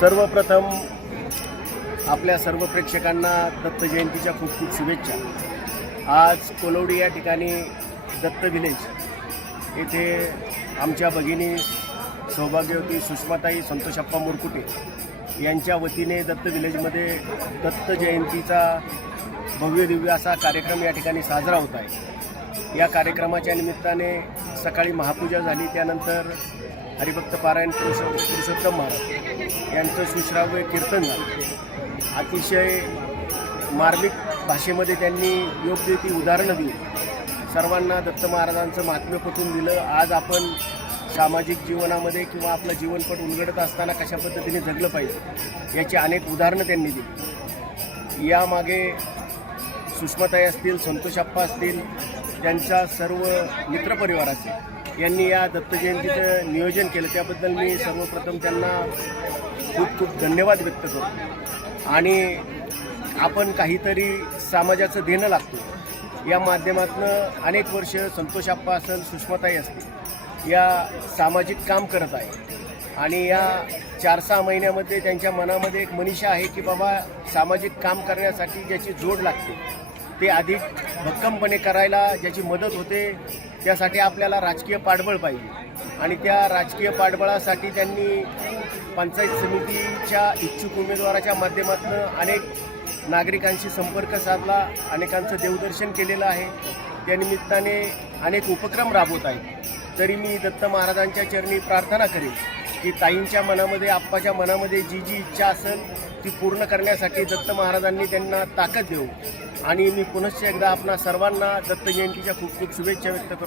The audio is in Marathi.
सर्वप्रथम आपल्या सर्व प्रेक्षकांना दत्त जयंतीच्या खूप खूप शुभेच्छा। आज कोलवडी या ठिकाणी दत्त विलेज येथे आमच्या भगिनी सौभाग्यवती सुषमाताई संतोषप्पा मुरकुटे यांच्या वतीने दत्त विलेजमध्ये दत्त जयंतीचा भव्य दिव्य असा कार्यक्रम या ठिकाणी साजरा होत आहे। या कार्यक्रमाच्या निमित्ताने सकाळी महापूजा झाली, त्यानंतर हरिभक्त पारायण पुरुषोत्तम महाराज यांचं सुश्राव्य कीर्तन झालं। अतिशय मार्मिक भाषेमध्ये त्यांनी योग्य ती उदाहरणं दिली, सर्वांना दत्त महाराजांचं महात्म्य पटवून दिलं। आज आपण सामाजिक जीवनामध्ये किंवा आपलं जीवनपट उलगडत असताना कशा पद्धतीने जगलं पाहिजे याची अनेक उदाहरणं त्यांनी दिली। यामागे सुषमाताई असतील, संतोषप्पा असतील, त्यांच्या सर्व मित्रपरिवाराचे यांनी या दत्त जयंतीचं नियोजन केलं, त्याबद्दल मी सर्वप्रथम त्यांना खूप खूप धन्यवाद व्यक्त करतो। आणि आपण काहीतरी समाजाचं देणं लागतो या माध्यमातून अनेक वर्ष संतोषप्पा असेल, सुषमाताई असतील, या सामाजिक काम करत आहे। आणि या 4-6 महिन्यामध्ये त्यांच्या मनामध्ये एक मनीषा आहे की बाबा सामाजिक काम करण्यासाठी ज्याची जोड लागते ते अधिक भक्कमपणे करायला ज्याची मदत होते, त्यासाठी आपल्याला राजकीय पाठबळ पाहिजे। आणि त्या राजकीय पाठबळासाठी त्यांनी पंचायत समितीच्या इच्छुक उमेदवाराच्या माध्यमातून अनेक नागरिकांशी संपर्क साधला, अनेकांचं देवदर्शन केलेलं आहे, त्यानिमित्ताने अनेक उपक्रम राबवत आहेत। तरी मी दत्त महाराजांच्या चरणी प्रार्थना करेन की ताईंच्या मनामध्ये, आप्पाच्या मनामध्ये जी जी इच्छा असेल ती पूर्ण करण्यासाठी दत्त महाराजांनी त्यांना ताकद देऊ। आणि मी पुनश्च एकदा आपणा सर्वांना दत्त जयंतीच्या खूप खूप शुभेच्छा व्यक्त करतो।